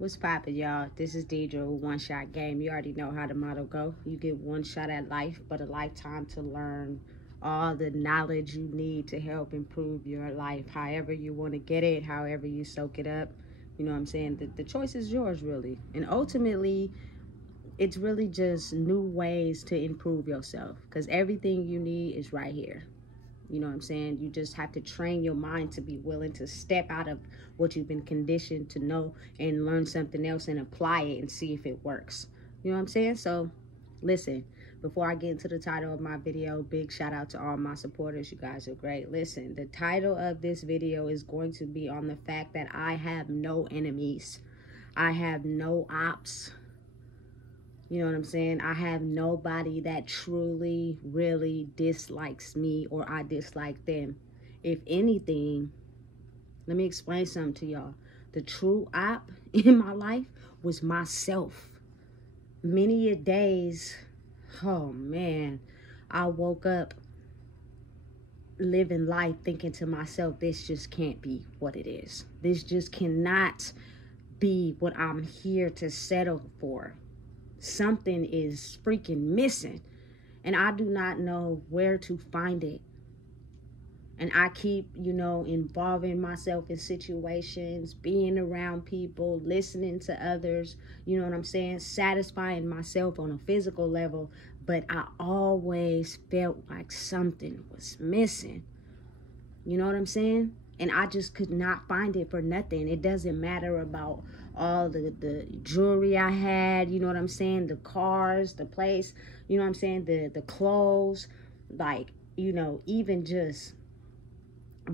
What's poppin', y'all? This is Deidre with One Shot Game. You already know how the motto go. You get one shot at life, but a lifetime to learn all the knowledge you need to help improve your life. However you want to get it, however you soak it up. You know what I'm saying? The choice is yours, really. And ultimately, it's really just new ways to improve yourself, because everything you need is right here. You know what I'm saying? You just have to train your mind to be willing to step out of what you've been conditioned to know and learn something else and apply it and see if it works. You know what I'm saying? So listen, before I get into the title of my video, big shout out to all my supporters. You guys are great. Listen, the title of this video is going to be on the fact that I have no enemies. I have no ops. You know what I'm saying? I have nobody that truly, really dislikes me or I dislike them. If anything, let me explain something to y'all. The true op in my life was myself. Many a days, oh man, I woke up living life thinking to myself, this just can't be what it is. This just cannot be what I'm here to settle for. Something is freaking missing, and I do not know where to find it. And I keep, involving myself in situations, being around people, listening to others, you know what I'm saying, satisfying myself on a physical level, but I always felt like something was missing. You know what I'm saying? And I just could not find it for nothing. It doesn't matter about all the jewelry I had, you know what I'm saying? The cars, the place, you know what I'm saying? The clothes, like, even just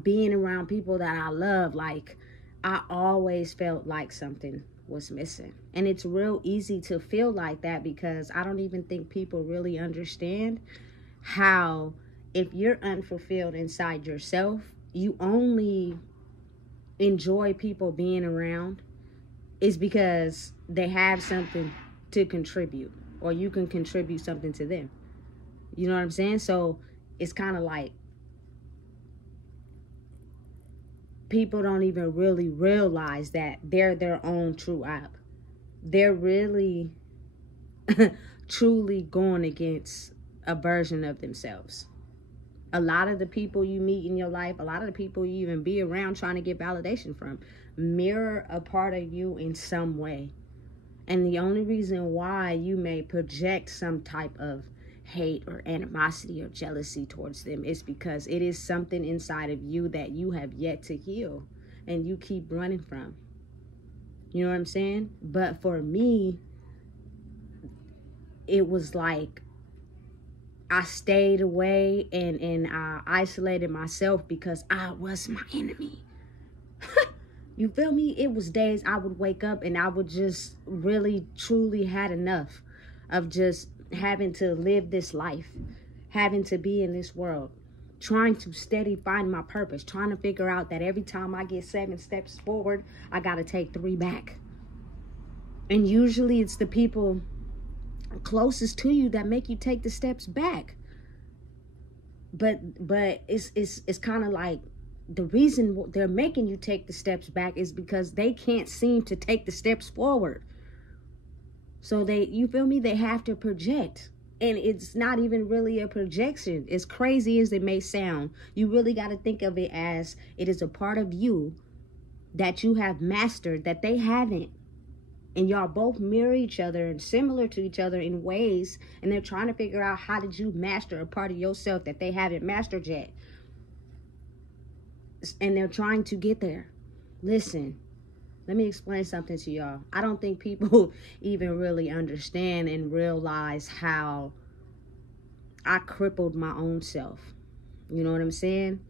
being around people that I love. Like, I always felt like something was missing. And it's real easy to feel like that because I don't even think people really understand how if you're unfulfilled inside yourself, you only enjoy people being around is because they have something to contribute, or you can contribute something to them. You know what I'm saying? So it's kind of like people don't even really realize that they're their own true op. They're really truly going against a version of themselves. A lot of the people you meet in your life, a lot of the people you even be around trying to get validation from, mirror a part of you in some way. And the only reason why you may project some type of hate or animosity or jealousy towards them is because it is something inside of you that you have yet to heal and you keep running from. You know what I'm saying? But for me, it was like I stayed away and I isolated myself because I was my enemy. You feel me? It was days I would wake up and I would just really, truly had enough of just having to live this life, having to be in this world, trying to steady find my purpose, trying to figure out that every time I get 7 steps forward, I got to take 3 back. And usually it's the people closest to you that make you take the steps back. But it's kind of like the reason they're making you take the steps back is because they can't seem to take the steps forward. So you feel me? They have to project. And it's not even really a projection. As crazy as it may sound, you really got to think of it as it is a part of you that you have mastered that they haven't. And y'all both mirror each other and similar to each other in ways. And they're trying to figure out, how did you master a part of yourself that they haven't mastered yet? And they're trying to get there. Listen, let me explain something to y'all. I don't think people even really understand and realize how I crippled my own self. You know what I'm saying?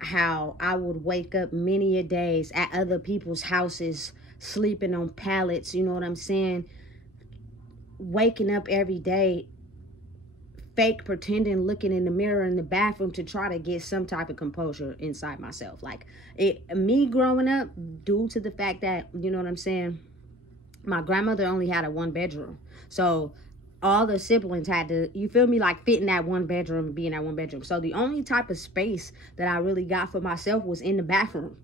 How I would wake up many a days at other people's houses, sleeping on pallets, you know what I'm saying? Waking up every day, fake pretending, looking in the mirror in the bathroom to try to get some type of composure inside myself. Like, me growing up, due to the fact that, you know what I'm saying, my grandmother only had a 1-bedroom. So all the siblings had to, you feel me, like fit in that 1 bedroom and be in that 1 bedroom. So the only type of space that I really got for myself was in the bathroom.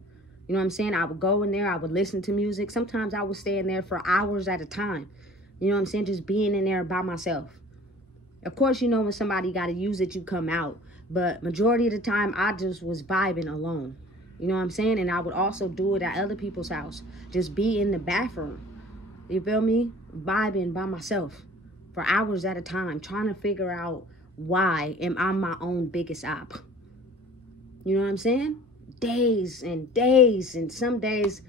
You know what I'm saying? I would go in there, I would listen to music. Sometimes I would stay in there for hours at a time. You know what I'm saying? Just being in there by myself. Of course, you know, when somebody got to use it, you come out. But majority of the time, I just was vibing alone. You know what I'm saying? And I would also do it at other people's house. Just be in the bathroom. You feel me? Vibing by myself for hours at a time. Trying to figure out why am I my own biggest op. You know what I'm saying? Days and days. And some days,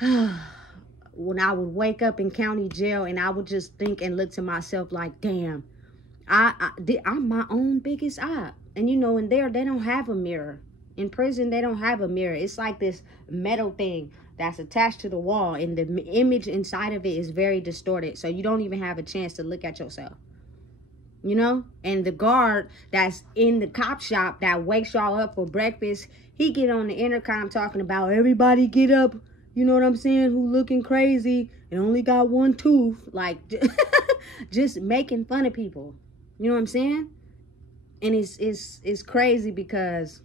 when I would wake up in county jail and I would just think and look to myself like, damn, I'm my own biggest op. And you know, in there, they don't have a mirror. In prison, they don't have a mirror. It's like this metal thing that's attached to the wall, and the image inside of it is very distorted. So you don't even have a chance to look at yourself. You know? And the guard that's in the cop shop that wakes y'all up for breakfast, he get on the intercom talking about everybody get up, you know what I'm saying, who looking crazy and only got one tooth. Like, just making fun of people. You know what I'm saying? And it's crazy because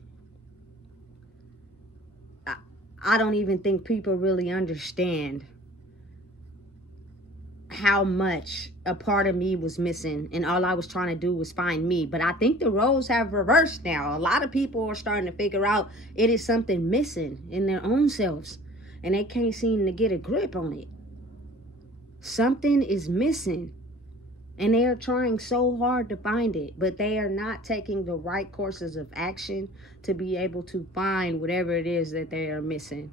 I don't even think people really understand how much a part of me was missing, and all I was trying to do was find me. But I think the roles have reversed now. A lot of people are starting to figure out it is something missing in their own selves, and they can't seem to get a grip on it. Something is missing, and they are trying so hard to find it, but they are not taking the right courses of action to be able to find whatever it is that they are missing.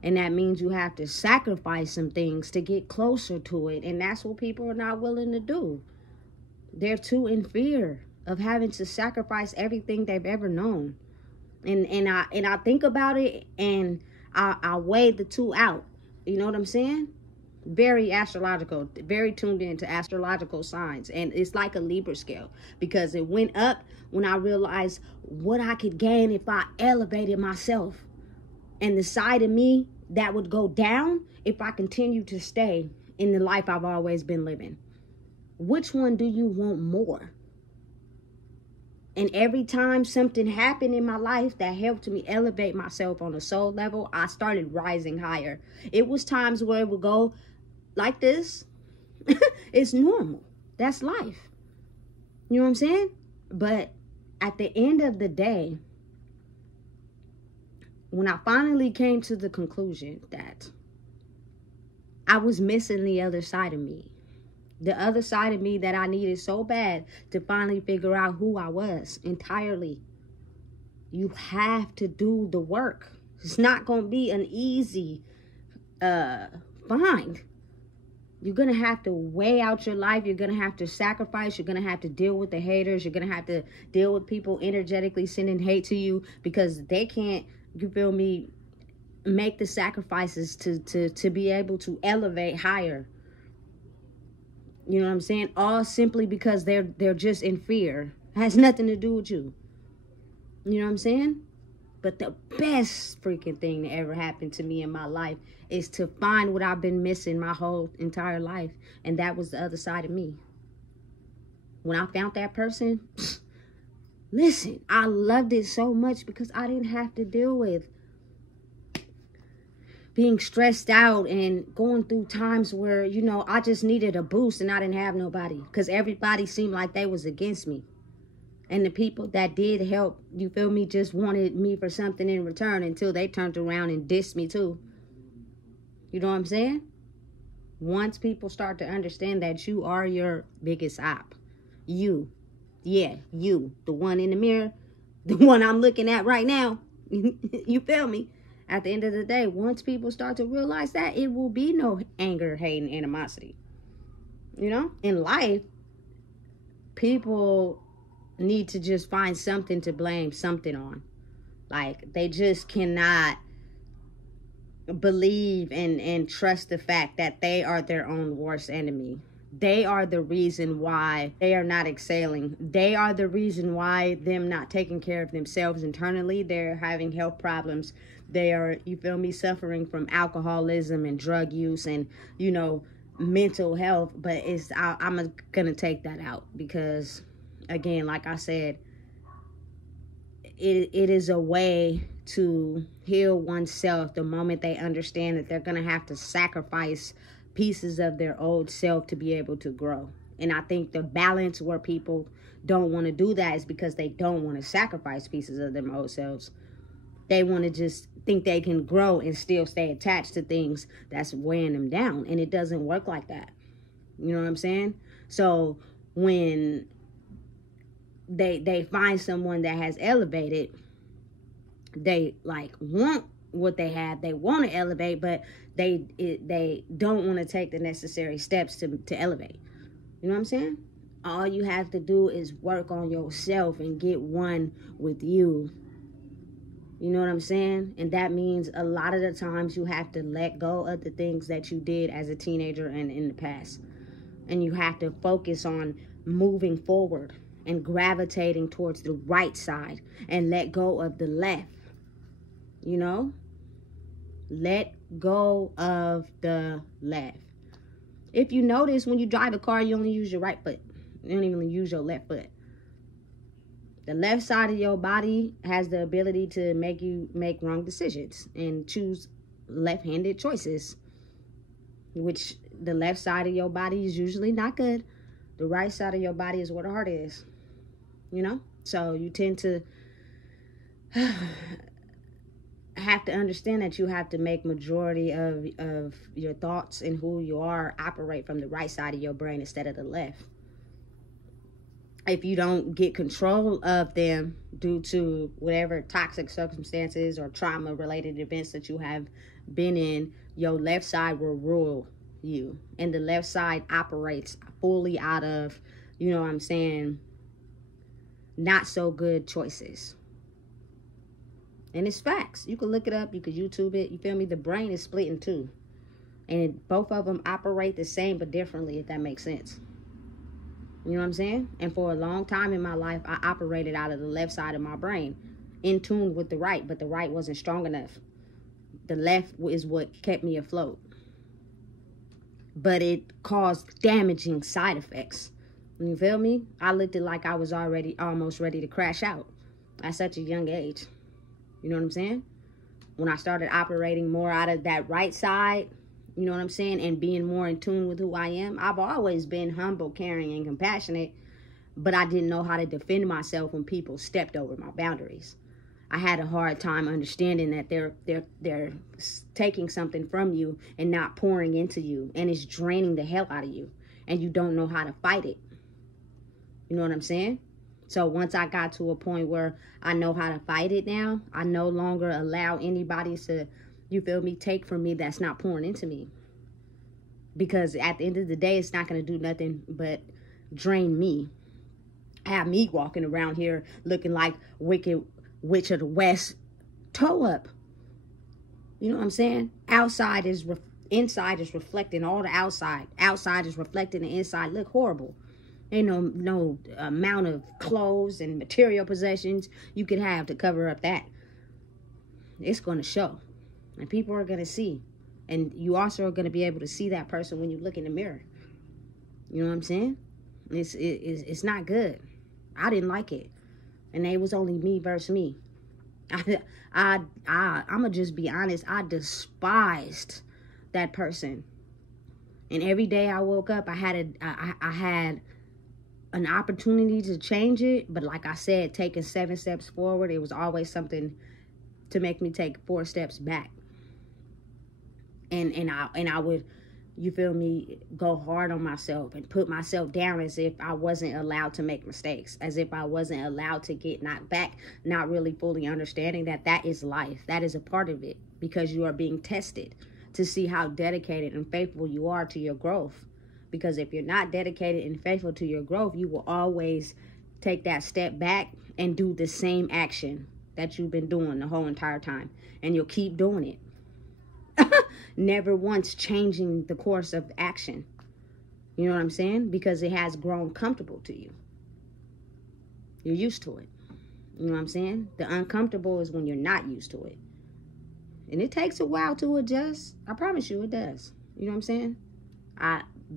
And that means you have to sacrifice some things to get closer to it. And that's what people are not willing to do. They're too in fear of having to sacrifice everything they've ever known. And I think about it, and I weigh the two out. You know what I'm saying? Very astrological, very tuned into astrological signs. And it's like a Libra scale, because it went up when I realized what I could gain if I elevated myself, and the side of me that would go down if I continue to stay in the life I've always been living. Which one do you want more? And every time something happened in my life that helped me elevate myself on a soul level, I started rising higher. It was times where it would go like this. It's normal. That's life. You know what I'm saying? But at the end of the day, when I finally came to the conclusion that I was missing the other side of me, the other side of me that I needed so bad to finally figure out who I was entirely. You have to do the work. It's not going to be an easy find. You're going to have to weigh out your life. You're going to have to sacrifice. You're going to have to deal with the haters. You're going to have to deal with people energetically sending hate to you because they can't, you feel me, make the sacrifices to be able to elevate higher. You know what I'm saying? All simply because they're just in fear. It has nothing to do with you. You know what I'm saying? But the best freaking thing that ever happened to me in my life is to find what I've been missing my whole entire life. And that was the other side of me. When I found that person, listen, I loved it so much because I didn't have to deal with being stressed out and going through times where, you know, I just needed a boost and I didn't have nobody because everybody seemed like they was against me. And the people that did help, you feel me, just wanted me for something in return until they turned around and dissed me too. You know what I'm saying? Once people start to understand that you are your biggest op. You. Yeah, you. The one in the mirror. The one I'm looking at right now. You feel me? At the end of the day, once people start to realize that, it will be no anger, hate, and animosity. You know? In life, people need to just find something to blame something on. Like, they just cannot believe and trust the fact that they are their own worst enemy. They are the reason why they are not excelling. They are the reason why them not taking care of themselves internally. They're having health problems. They are, you feel me, suffering from alcoholism and drug use and, you know, mental health. But I'm going to take that out because, again, like I said, it is a way to heal oneself the moment they understand that they're going to have to sacrifice pieces of their old self to be able to grow. And I think the balance where people don't want to do that is because they don't want to sacrifice pieces of their old selves. They want to just think they can grow and still stay attached to things that's weighing them down. And it doesn't work like that. You know what I'm saying? So when they find someone that has elevated, they like want what they have. They want to elevate, but they don't want to take the necessary steps to elevate. You know what I'm saying? All you have to do is work on yourself and get one with you. You know what I'm saying? And that means a lot of the times you have to let go of the things that you did as a teenager and in the past. And you have to focus on moving forward and gravitating towards the right side and let go of the left. You know? Let go of the left. If you notice, when you drive a car, you only use your right foot. You don't even use your left foot. The left side of your body has the ability to make you make wrong decisions and choose left-handed choices, which the left side of your body is usually not good. The right side of your body is where the heart is, you know? So you tend to have to understand that you have to make majority of your thoughts and who you are operate from the right side of your brain instead of the left. If you don't get control of them due to whatever toxic circumstances or trauma-related events that you have been in, your left side will rule you. And the left side operates fully out of, you know what I'm saying, not so good choices. And it's facts. You can look it up. You can YouTube it. You feel me? The brain is split in two. And both of them operate the same but differently, if that makes sense. You know what I'm saying? And for a long time in my life, I operated out of the left side of my brain, in tune with the right, but the right wasn't strong enough. The left is what kept me afloat. But it caused damaging side effects. You feel me? I looked at like I was already almost ready to crash out at such a young age. You know what I'm saying? When I started operating more out of that right side, you know what I'm saying, and being more in tune with who I am. I've always been humble, caring, and compassionate, but I didn't know how to defend myself when people stepped over my boundaries. I had a hard time understanding that they're taking something from you and not pouring into you, and it's draining the hell out of you, and you don't know how to fight it. You know what I'm saying? So once I got to a point where I know how to fight it now, I no longer allow anybody to, you feel me, take from me that's not pouring into me. Because at the end of the day, it's not going to do nothing but drain me. Have me walking around here looking like Wicked Witch of the West, toe up. You know what I'm saying? Inside is reflecting all the outside. Outside is reflecting the inside. Look horrible. Ain't no amount of clothes and material possessions you could have to cover up that. It's going to show. And people are going to see. And you also are going to be able to see that person when you look in the mirror. You know what I'm saying? It's not good. I didn't like it. And it was only me versus me. I'm going to just be honest. I despised that person. And every day I woke up, I had an opportunity to change it. But like I said, taking 7 steps forward, it was always something to make me take 4 steps back. And I would, you feel me, go hard on myself and put myself down as if I wasn't allowed to make mistakes, as if I wasn't allowed to get knocked back, not really fully understanding that that is life. That is a part of it, because you are being tested to see how dedicated and faithful you are to your growth. Because if you're not dedicated and faithful to your growth, you will always take that step back and do the same action that you've been doing the whole entire time. And you'll keep doing it. Never once changing the course of action. You know what I'm saying? Because it has grown comfortable to you. You're used to it. You know what I'm saying? The uncomfortable is when you're not used to it. And it takes a while to adjust. I promise you it does. You know what I'm saying?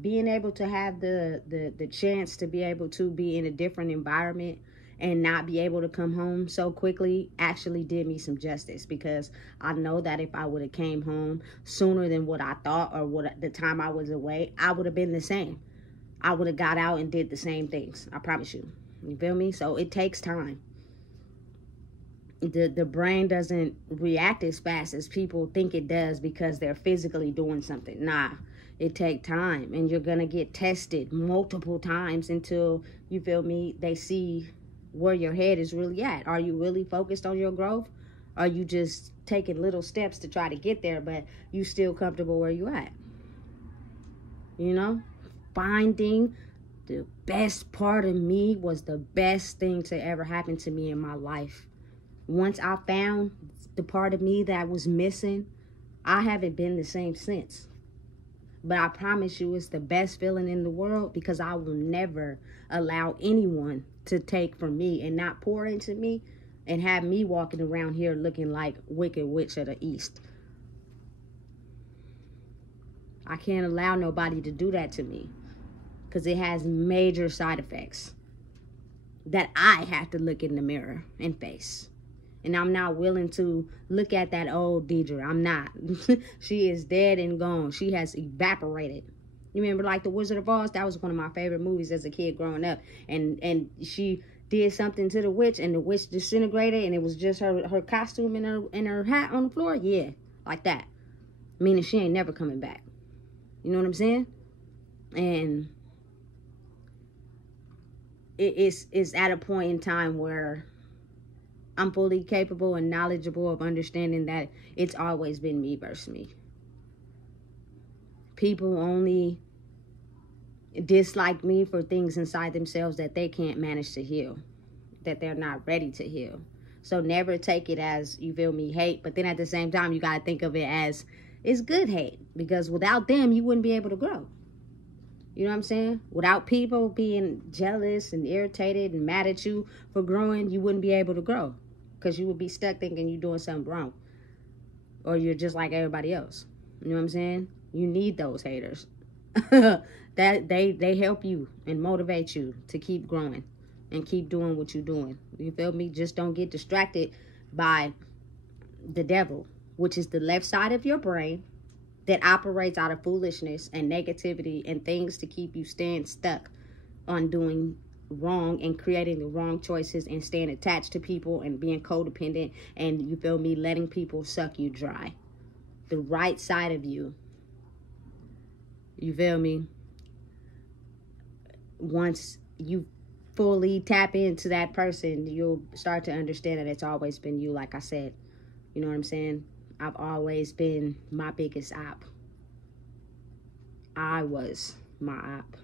Being able to have the chance to be able to be in a different environment and not be able to come home so quickly actually did me some justice, because I know that if I would have came home sooner than what I thought, or what the time I was away, I would have been the same. I would have got out and did the same things. I promise you. You feel me? So it takes time. The brain doesn't react as fast as people think it does because they're physically doing something. Nah, it takes time, and you're gonna get tested multiple times until, you feel me, they see where your head is really at. Are you really focused on your growth? Are you just taking little steps to try to get there, but you still comfortable where you at? You know, finding the best part of me was the best thing to ever happen to me in my life. Once I found the part of me that was missing, I haven't been the same since. But I promise you, it's the best feeling in the world, because I will never allow anyone to take from me and not pour into me and have me walking around here looking like Wicked Witch of the East. I can't allow nobody to do that to me, because it has major side effects that I have to look in the mirror and face. And I'm not willing to look at that old Deidre. I'm not. She is dead and gone. She has evaporated. You remember, like, The Wizard of Oz? That was one of my favorite movies as a kid growing up. And she did something to the witch, and the witch disintegrated, and it was just her costume and her hat on the floor. Yeah, like that. Meaning she ain't never coming back. You know what I'm saying? And it's at a point in time where I'm fully capable and knowledgeable of understanding that it's always been me versus me. People only dislike me for things inside themselves that they can't manage to heal, that they're not ready to heal. So never take it as, you feel me, hate. But then at the same time, you got to think of it as, it's good hate. Because without them, you wouldn't be able to grow. You know what I'm saying? Without people being jealous and irritated and mad at you for growing, you wouldn't be able to grow. Because you would be stuck thinking you're doing something wrong. Or you're just like everybody else. You know what I'm saying? You need those haters. That they help you and motivate you to keep growing and keep doing what you're doing. You feel me? Just don't get distracted by the devil, which is the left side of your brain that operates out of foolishness and negativity and things to keep you staying stuck on doing wrong and creating the wrong choices and staying attached to people and being codependent and, you feel me, letting people suck you dry. The right side of you, you feel me, once you fully tap into that person, you'll start to understand that it's always been you. Like I said, you know what I'm saying? I've always been my biggest op. I was my op.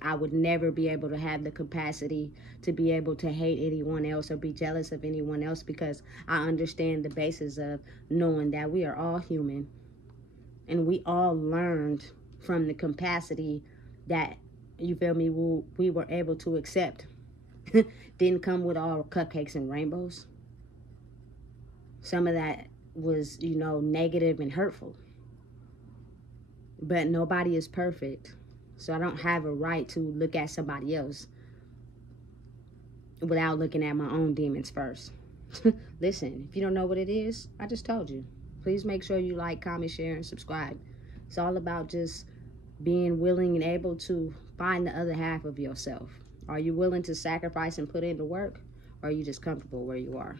I would never be able to have the capacity to be able to hate anyone else or be jealous of anyone else, because I understand the basis of knowing that we are all human and we all learned from the capacity that, you feel me, we were able to accept. Didn't come with all cupcakes and rainbows. Some of that was, you know, negative and hurtful. But nobody is perfect. So I don't have a right to look at somebody else without looking at my own demons first. Listen, if you don't know what it is, I just told you. Please make sure you like, comment, share, and subscribe. It's all about just being willing and able to find the other half of yourself. Are you willing to sacrifice and put in the work? Or are you just comfortable where you are?